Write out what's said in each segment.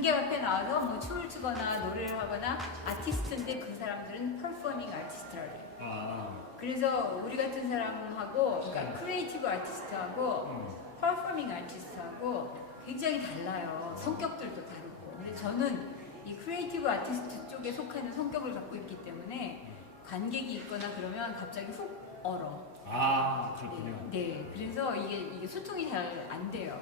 관객 앞에 나와서 뭐 춤을 추거나 노래를 하거나 아티스트인데 그 사람들은 퍼포밍 아티스트라고 해요. 아, 그래서 우리 같은 사람하고 그러니까 음. 크리에이티브 아티스트하고 음. 퍼포밍 아티스트하고 굉장히 달라요. 성격들도 다르고. 근데 저는 이 크리에이티브 아티스트 쪽에 속하는 성격을 갖고 있기 때문에 관객이 있거나 그러면 갑자기 훅 얼어. 아 그렇군요. 네, 그래서 이게, 이게 소통이 잘 안 돼요.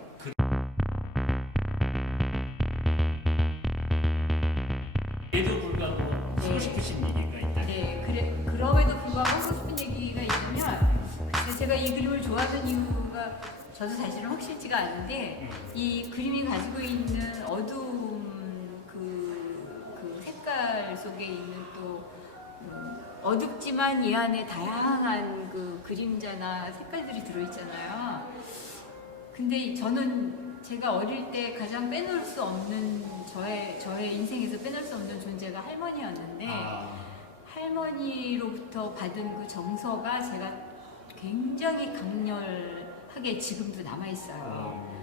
그래도 불구하고 하고 네. 싶으신 얘기가 있다. 네, 그래, 그럼에도 불구하고 하고 싶은 얘기가 있으면 글쎄 제가 이 그림을 좋아하는 이유가 저도 사실은 확실치가 않은데 음. 이 그림이 가지고 있는 어두운 그, 그 색깔 속에 있는 또 음, 어둡지만 이 안에 다양한 그 그림자나 색깔들이 들어있잖아요. 근데 저는 제가 어릴 때 가장 빼놓을 수 없는 저의 저의 인생에서 빼놓을 수 없는 존재가 할머니였는데 아, 할머니로부터 받은 그 정서가 제가 굉장히 강렬하게 지금도 남아 있어요. 어,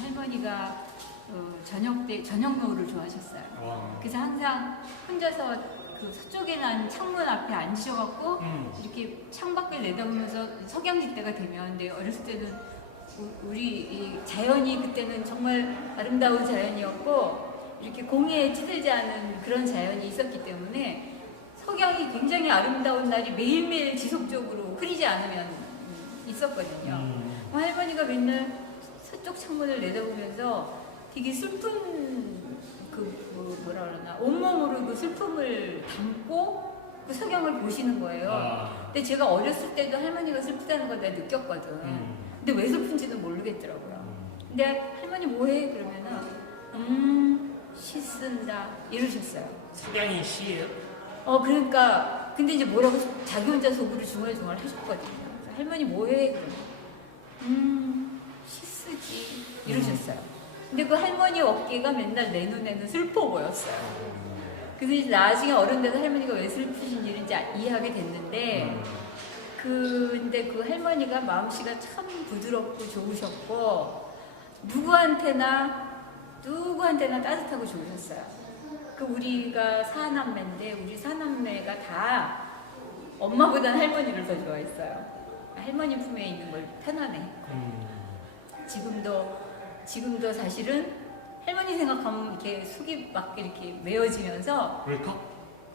할머니가 어, 저녁 때 저녁 노을을 좋아하셨어요. 와. 그래서 항상 혼자서 그 서쪽에 난 창문 앞에 앉으셔갖고 음. 이렇게 창밖을 내다보면서 석양지 때가 되면 근데 어렸을 때는 우- 우리 이 자연이 그때는 정말 아름다운 자연이었고 이렇게 공해에 찌들지 않은 그런 자연이 있었기 때문에 석양이 굉장히 아름다운 날이 매일매일 지속적으로 흐리지 않으면 음, 있었거든요. 음. 어, 할머니가 맨날 서쪽 창문을 내다보면서 되게 슬픈 그 뭐, 뭐라 그러나 온몸으로 그 슬픔을 담고 그 석양을 보시는 거예요. 아, 근데 제가 어렸을 때도 할머니가 슬프다는 걸 내가 느꼈거든. 음. 근데 왜 슬픈지는 모르겠더라고요. 음. 근데 할머니 뭐해? 그러면은 음, 시 쓴다 이러셨어요. 석양이 시예요? 어 그러니까 근데 이제 뭐라고 자기 혼자 속으로 중얼중얼 하셨거든요. 할머니 뭐해? 음시 쓰지 이러셨어요. 근데 그 할머니 어깨가 맨날 내 눈에는 슬퍼 보였어요. 그래서 이제 나중에 어른 돼서 할머니가 왜 슬프신지를 이제 이해하게 됐는데 음. 근데 그 할머니가 마음씨가 참 부드럽고 좋으셨고 누구한테나 누구한테나 따뜻하고 좋으셨어요. 그 우리가 사남매인데 우리 사남매가 다 엄마보다는 할머니를 더 좋아했어요. 할머니 품에 있는 걸 편안해. 음. 지금도 지금도 사실은 할머니 생각하면 이렇게 속이 막 이렇게 메어지면서 웰컴?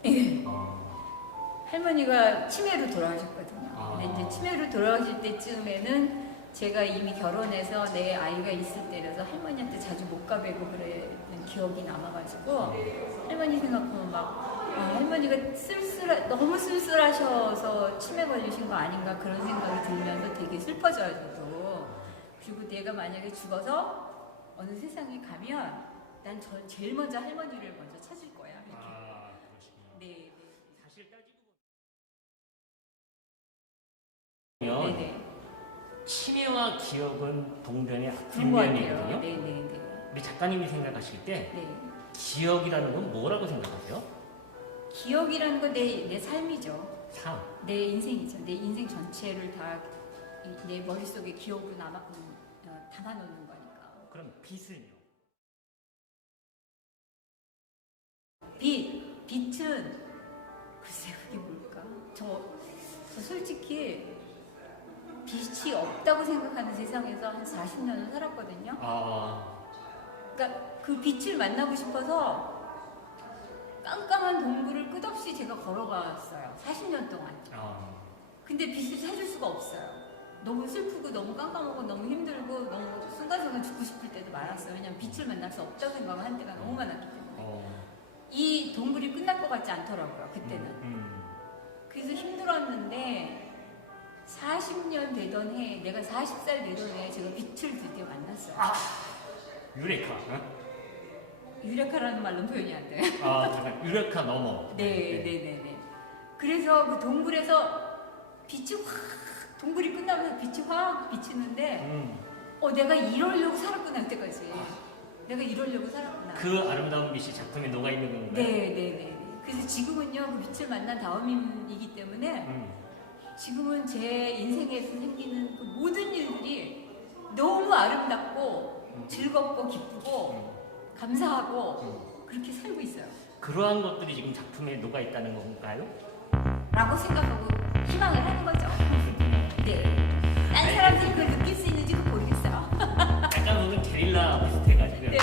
예. 아, 할머니가 치매로 돌아가셨거든요. 아. 근데 이제 치매로 돌아가실 때쯤에는 제가 이미 결혼해서 내 아이가 있을 때라서 할머니한테 자주 못 가뵈고 그러는 기억이 남아가지고 할머니 생각하면 막 아, 할머니가 쓸쓸하 너무 쓸쓸하셔서 치매 걸리신 거 아닌가 그런 생각이 들면서 되게 슬퍼져요 저도. 그리고 내가 만약에 죽어서 어느 세상에 가면 난 저 제일 먼저 할머니를 먼저 찾을 기억은 동전의. 뒷면이거든요. 네 네 네. 우리 작가님이 생각하실 때 네. 기억이라는 건 뭐라고 생각하세요? 기억이라는 건 내 내 삶이죠. 삶. 내 인생이죠. 내 인생 전체를 다 내 머릿속에 기억으로 남아, 음, 어, 담아놓는 거니까. 그럼 빛은요? 빛, 빛은 글쎄 그게 뭘까? 저, 저 솔직히 빛이 없다고 생각하는 세상에서 한 40년을 살았거든요. 아, 그러니까 그 빛을 만나고 싶어서 깜깜한 동굴을 끝없이 제가 걸어갔어요. 40년 동안. 아, 근데 빛을 찾을 수가 없어요. 너무 슬프고 너무 깜깜하고 너무 힘들고 너무 순간순간 죽고 싶을 때도 많았어요. 왜냐면 빛을 만날 수 없다고 생각한 때가 너무 많았기 때문에. 어, 이 동굴이 끝날 것 같지 않더라고요. 그때는. 음, 그 40년 되던 해, 내가 40살 되던 해에 제가 빛을 드디어 만났어요. 음. 유레카. 어? 유레카라는 말로는 표현이 안 돼요. 아, 잠깐 유레카 넘어. 네, 네, 네, 네. 그래서 그 동굴에서 빛이 확 동굴이 끝나면서 빛이 확 비치는데 음, 어 내가 이러려고 살았구나 그때까지. 내가 이러려고 살았구나. 그 아름다운 빛이 작품에 녹아 있는 건가요? 네, 네, 네, 네. 그래서 지금은요 그 빛을 만난 다음이기 때문에 음, 지금은 제 인생에서 생기는 그 모든 일들이 너무 아름답고 음. 즐겁고 기쁘고 음. 감사하고 음. 그렇게 살고 있어요. 그러한 것들이 지금 작품에 녹아 있다는 건가요? 라고 생각하고 희망을 하는 거죠. 네. 딴 사람들이 그걸 느낄 수 있는지도 그 모르겠어요. 약간 오늘 게릴라 비슷해가지고. 네.